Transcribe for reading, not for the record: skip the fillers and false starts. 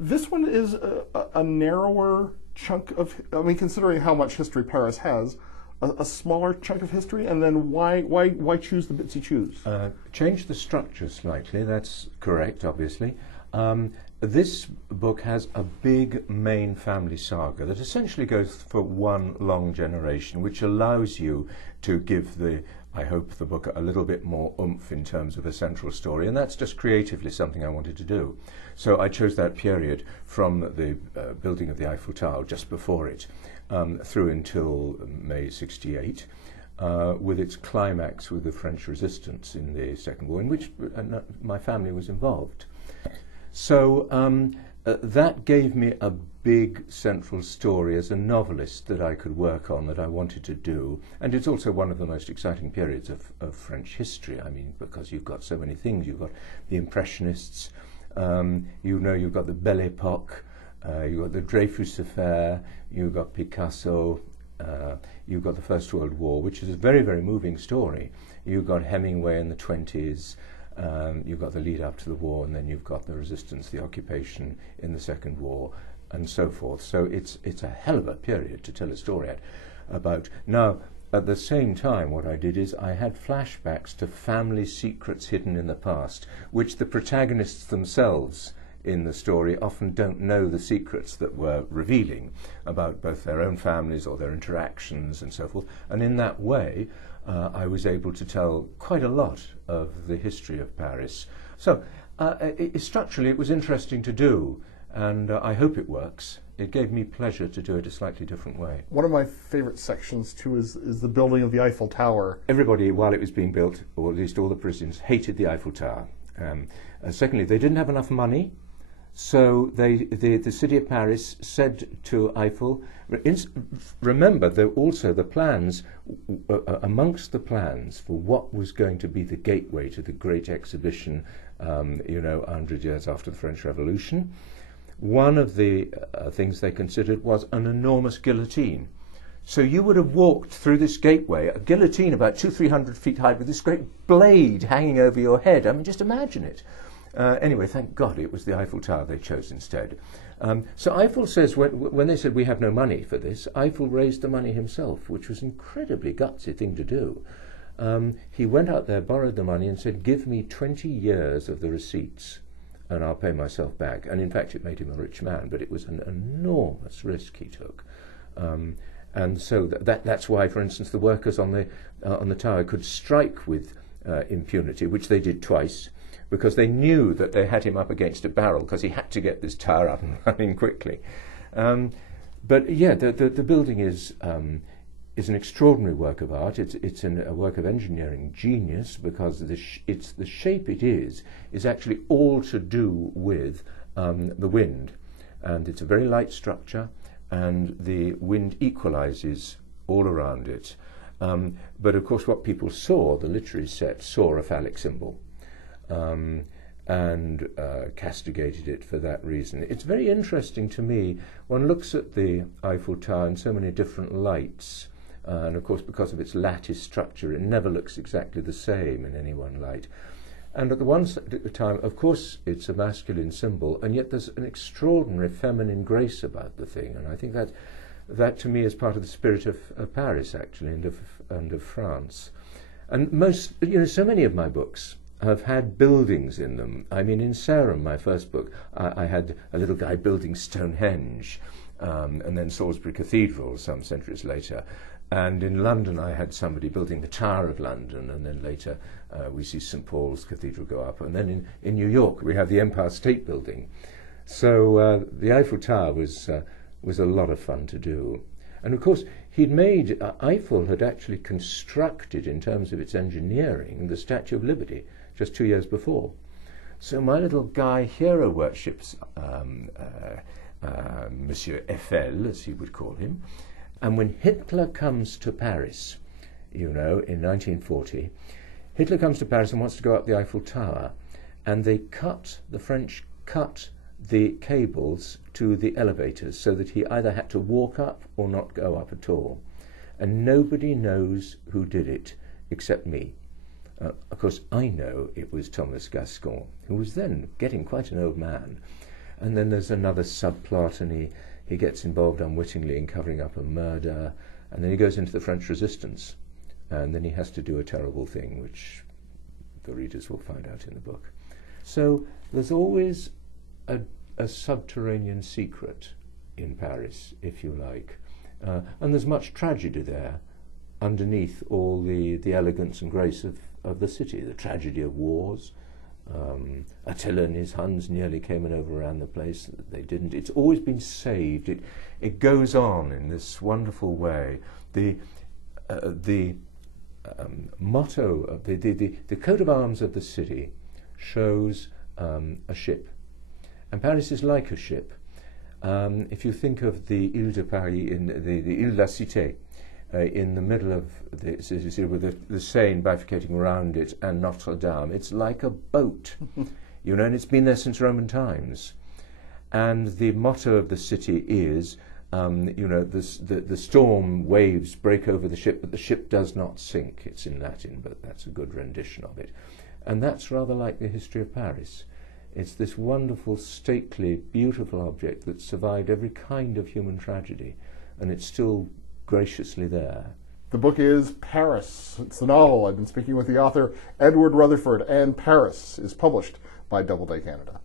This one is a narrower chunk of, I mean, considering how much history Paris has, a smaller chunk of history, and then why choose the bits you choose? Change the structure slightly, that's correct, obviously. This book has a big main family saga that essentially goes for one long generation, which allows you to give I hope, the book a little bit more oomph in terms of a central story, and that's just creatively something I wanted to do. So I chose that period from the building of the Eiffel Tower, just before it, through until May '68, with its climax with the French resistance in the Second War, in which my family was involved. So that gave me a big central story as a novelist that I could work on, that I wanted to do. And it's also one of the most exciting periods of French history. I mean, because you've got so many things. You've got the Impressionists, you've got the Belle Époque, you've got the Dreyfus Affair, you've got Picasso, you've got the First World War, which is a very, very moving story. You've got Hemingway in the 20s, you've got the lead up to the war, and then you've got the resistance, the occupation in the Second War, and so forth. So it's a hell of a period to tell a story about. Now, at the same time, what I did is I had flashbacks to family secrets hidden in the past, which the protagonists themselves in the story often don't know the secrets that we're revealing about both their own families or their interactions and so forth. And in that way, I was able to tell quite a lot of the history of Paris. So structurally, it was interesting to do, and I hope it works. It gave me pleasure to do it a slightly different way. One of my favorite sections, too, is the building of the Eiffel Tower. Everybody, while it was being built, or at least all the Parisians, hated the Eiffel Tower. Secondly, they didn't have enough money, so the city of Paris said to Eiffel, remember, there were also the plans, amongst the plans for what was going to be the gateway to the great exhibition, 100 years after the French Revolution. One of the things they considered was an enormous guillotine. So you would have walked through this gateway, a guillotine about 200-300 feet high, with this great blade hanging over your head. I mean, just imagine it. Anyway, thank God it was the Eiffel Tower they chose instead. So Eiffel says, when they said we have no money for this, Eiffel raised the money himself, which was an incredibly gutsy thing to do. He went out there, borrowed the money, and said, give me 20 years of the receipts, and I'll pay myself back. And in fact, it made him a rich man, but it was an enormous risk he took. And so that's why, for instance, the workers on the tower could strike with impunity, which they did twice, because they knew that they had him up against a barrel, because he had to get this tower up and running quickly. But yeah, the building is an extraordinary work of art. It's a work of engineering genius, because the shape it is actually all to do with the wind. And it's a very light structure, and the wind equalizes all around it. But of course what people saw, the literary set, saw a phallic symbol. And castigated it for that reason. It's very interesting to me. One looks at the Eiffel Tower in so many different lights, and of course because of its lattice structure it never looks exactly the same in any one light. And at the time, of course, it's a masculine symbol, and yet there's an extraordinary feminine grace about the thing, and I think that to me is part of the spirit of Paris, actually, and of France. And so many of my books have had buildings in them. I mean, in Sarum, my first book, I had a little guy building Stonehenge, and then Salisbury Cathedral some centuries later. And in London, I had somebody building the Tower of London, and then later we see St. Paul's Cathedral go up. And then in New York, we have the Empire State Building. So the Eiffel Tower was a lot of fun to do. And of course, Eiffel had actually constructed, in terms of its engineering, the Statue of Liberty just 2 years before. So my little guy hero worships Monsieur Eiffel, as he would call him. And when Hitler comes to Paris, in 1940, Hitler comes to Paris and wants to go up the Eiffel Tower, and the French cut the cables to the elevators so that he either had to walk up or not go up at all. And nobody knows who did it except me. Of course, I know it was Thomas Gascon, who was then getting quite an old man. And then there's another subplot, and he gets involved unwittingly in covering up a murder, and then he goes into the French Resistance, and then he has to do a terrible thing, which the readers will find out in the book. So there's always a subterranean secret in Paris, if you like, and there's much tragedy there underneath all the elegance and grace of the city, the tragedy of wars. Attila and his Huns nearly came and overran the place. They didn't. It's always been saved. It goes on in this wonderful way. The motto of the coat of arms of the city shows a ship, and Paris is like a ship. If you think of the Ile de Paris, in the Ile de la Cité, in the middle of the city, with the Seine bifurcating around it and Notre Dame, it's like a boat, you know, and it's been there since Roman times. And the motto of the city is, you know, the storm waves break over the ship, but the ship does not sink. It's in Latin, but that's a good rendition of it. And that's rather like the history of Paris. It's this wonderful, stately, beautiful object that survived every kind of human tragedy, and it's still graciously there. The book is Paris. It's a novel. I've been speaking with the author, Edward Rutherfurd, and Paris is published by Doubleday Canada.